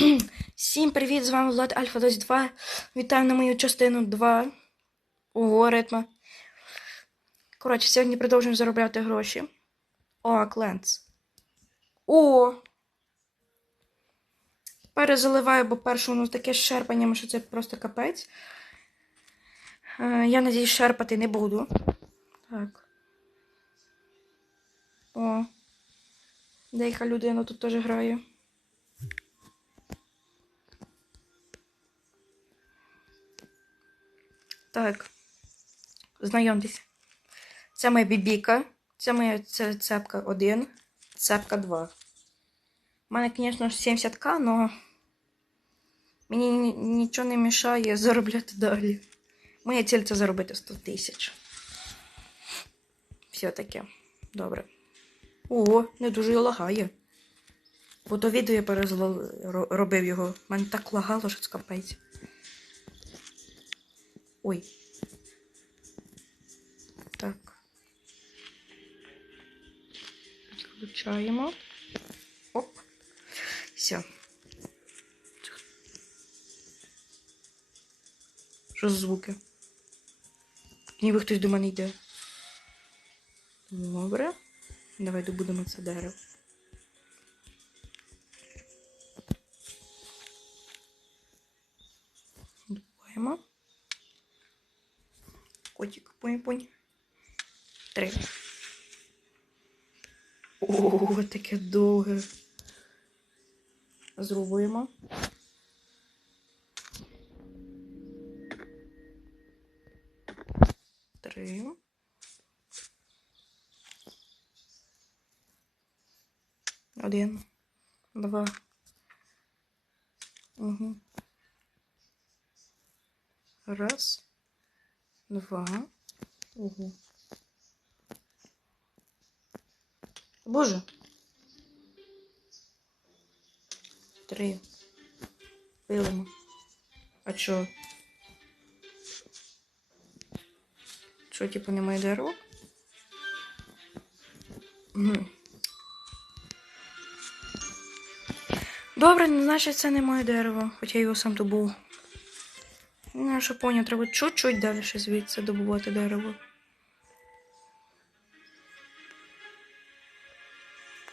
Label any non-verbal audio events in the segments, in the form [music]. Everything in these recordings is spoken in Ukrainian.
[clears throat] Всім привіт! З вами Влад Альфа 22. Вітаю на мою частину 2 Ого, ритма. Коротше, сьогодні продовжуємо заробляти гроші. О, Кленц. О! Перезаливаю, бо перше воно таке з шерпанням, що це просто капець. Е, я надіюсь, шерпати не буду. Так. О. Деяка людина тут теж грає. Так. Знайомтесь. Це моя бібіка. Це моя це цепка 1, цепка 2. У мене, звісно, 70к, але мені нічого не мішає заробляти далі. Моя ціль це заробити 100 тисяч. Все таке. Добре. О, не дуже лагає. Бо то відео я перезло робив його. Мене так лагало, що це капець. Ой. Так. Включаємо. Оп. Все. Що за звуки? Ніби хтось до мене йде. Добре. Давай добудемо це дерево. Котик, понь-понь. Три. О, таке довге. Зрубуємо. Три. Один. Два. Угу. Раз. Два. Угу. Боже. Три. Пилимо. А чо? Що, типу, немає дерева? Угу. Добре, не значить це не моє дерево, хоча я його сам добув. Що поняв, треба чуть-чуть далі звідси добувати дерево.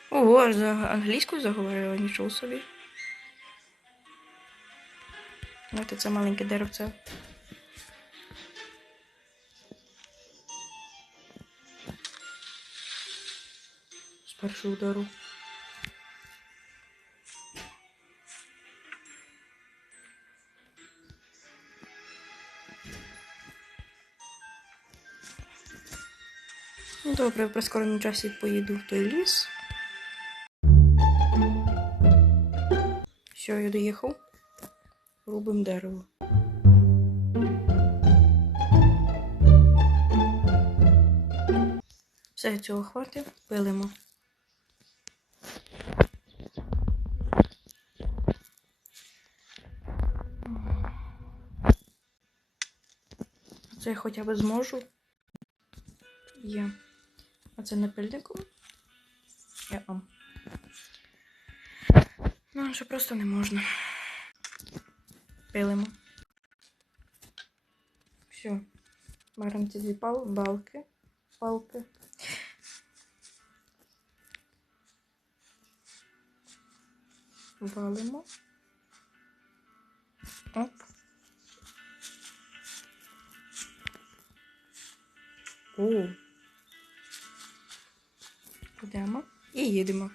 Ого, за англійською заговорила, нічого собі. Знаєте, це маленьке деревце. З першого удару. Добре, в прискореному часі поїду в той ліс. Все, я доїхав. Рубим дерево. Все, цього хватить. Пилимо. Це я хоча б зможу. Є. А це напильником? Я ам. Ну, що просто не можна. Пилимо. Все. Беремо ці дві пал балки. Палки. Валимо. Оп. О. Йдемо і їдемо.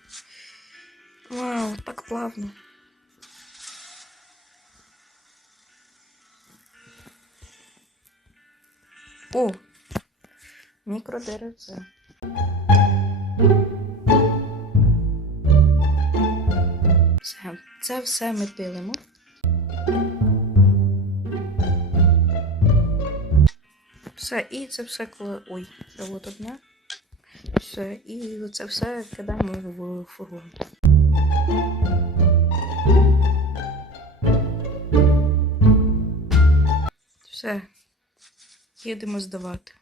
Вау, так плавно. О! Мікродеревце. Все, це все ми пилимо. Все, і це все коли. Ой, це от одне. Все, і це все кидаємо в фургон. Все. Їдемо здавати.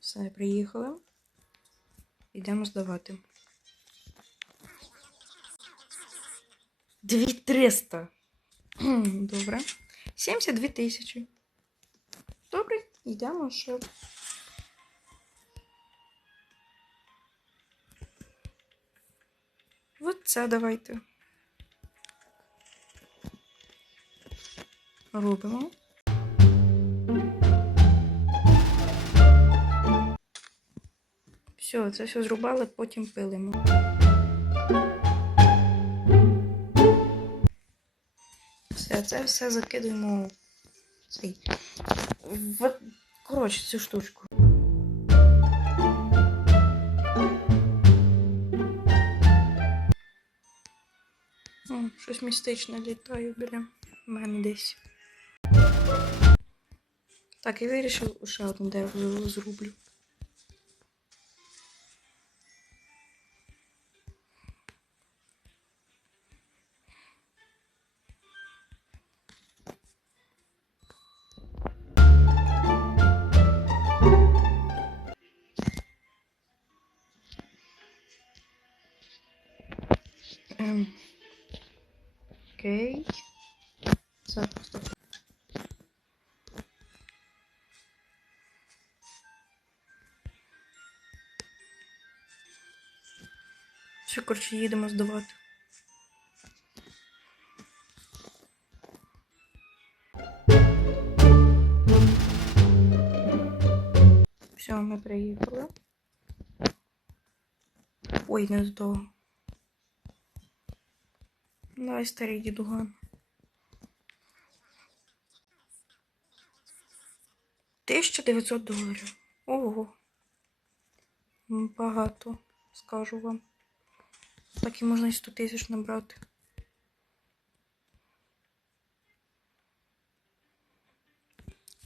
Все, приїхали. Йдемо здавати. 2300. Добре. 72 тисячі. Добре, йдемо ще. От це давайте. Робимо. Все, це все зрубали, потім пилимо. Все, це все закидуємо цей. В... Коротше, цю штучку. О, щось містичне літає біля мене десь. Так, я вирішив ще одне дерево зроблю. Ем. Окей. Просто. Все, коротше, їдемо здавати. Все, ми приїхали. Ой, не з того. Давай старий дідуган. Тисяча дев'ятсот доларів. Ого. Багато, скажу вам. Так і можна і 100 тисяч набрати.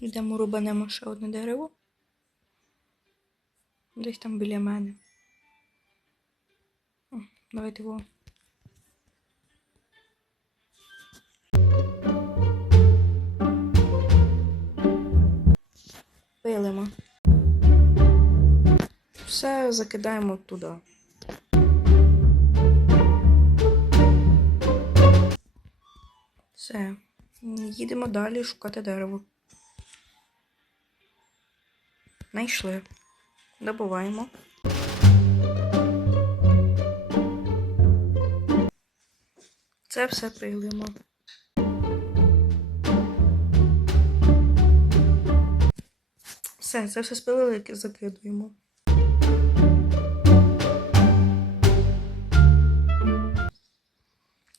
Йдемо рубанемо ще одне дерево. Десь там біля мене. О, давайте во. Пилимо. Все закидаємо туди. Все. Їдемо далі шукати дерево. Найшли. Добуваємо. Це все пилимо. Все, це все спилили, закидуємо.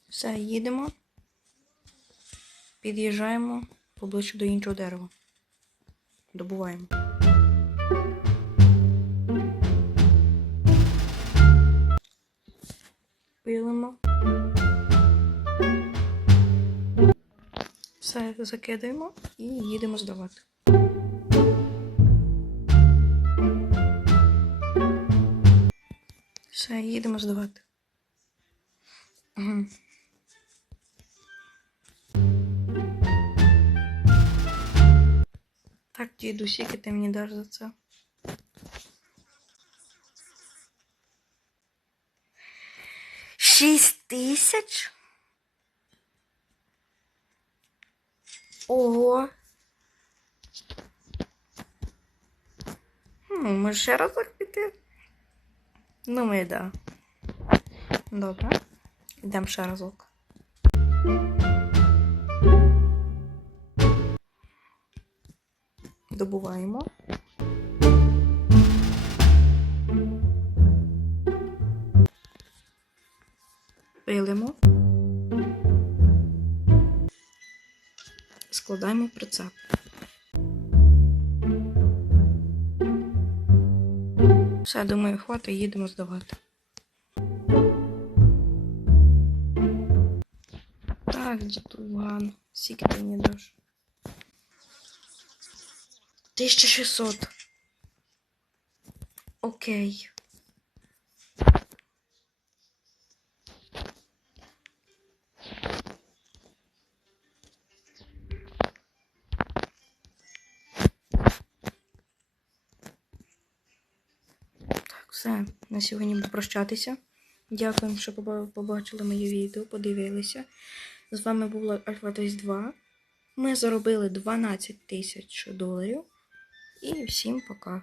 Все, їдемо. Під'їжджаємо поближче до іншого дерева. Добуваємо. Пилимо. Все закидаємо і їдемо здавати. Все, їдемо здавати. Угу. Так, діду, скільки ти мені даш за це? Шість тисяч? Ого. Хм, може ще разок піти? Ну, ми да. Добре. Йдемо ще разок. Добуваємо. Пилимо. Складаємо прицеп. Все, думаю, хватить, їдемо здавати. Так, дідуган. Скільки ти мені даш? 1600. Окей. Все. На сьогодні буду прощатися. Дякую, що побачили моє відео, подивилися. З вами була Альфа 2. Ми заробили 12 тисяч доларів. І всім пока.